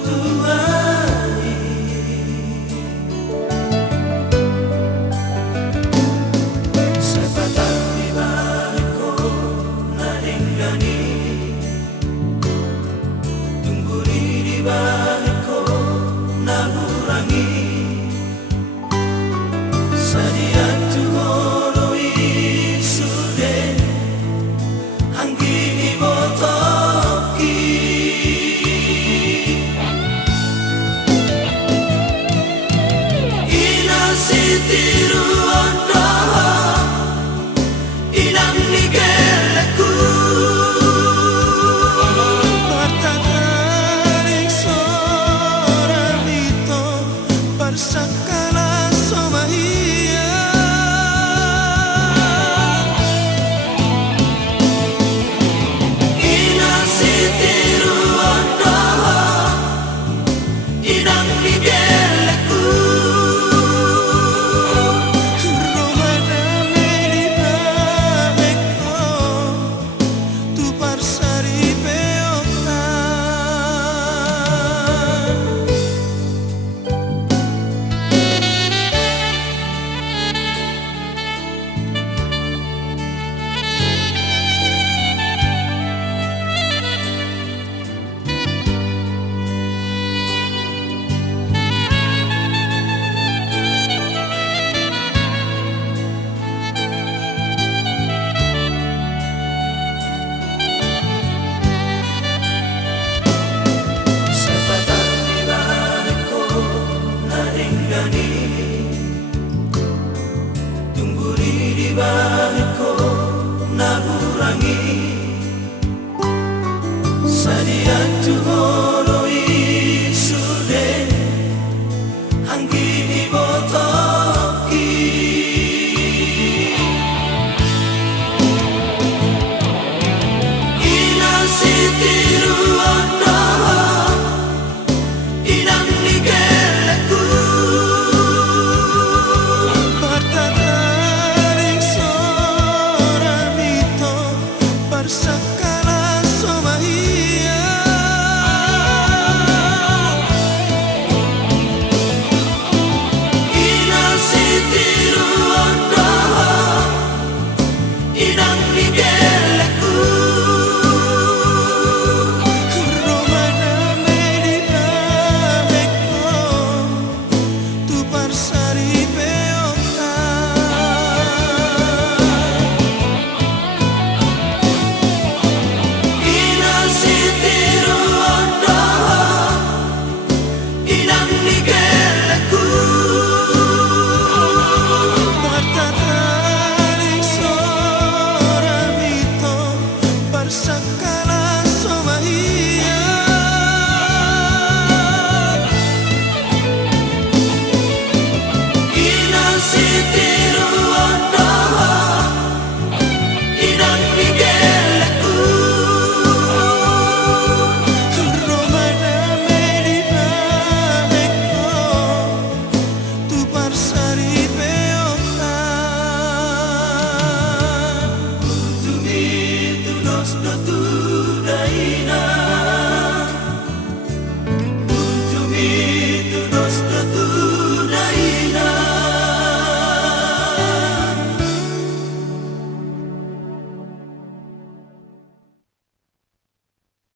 tuai sepatah di baliko na hinggani tungguri di baliko na hurangi sadia tuhoro isude anggi ibotoki sitiru ondo inang nigeleku Partataring soramito parsakala somahia ina sitiru ondo inang nigeleku tungguri di baliko na hurangi sadia tuhoro isude anggi ibotoki ina sitiru ondo inang nigeleku sakala somahia ina sitiru ondo inang nigeleku romana medina heko tu parsari peoka sitiru ondo inang nigeleku partataring soramito parsakala somahia ina sitiru ondo inang nigeleku romana medina heko tu parsari peoka tumi tunos no tudaina tumi tunos no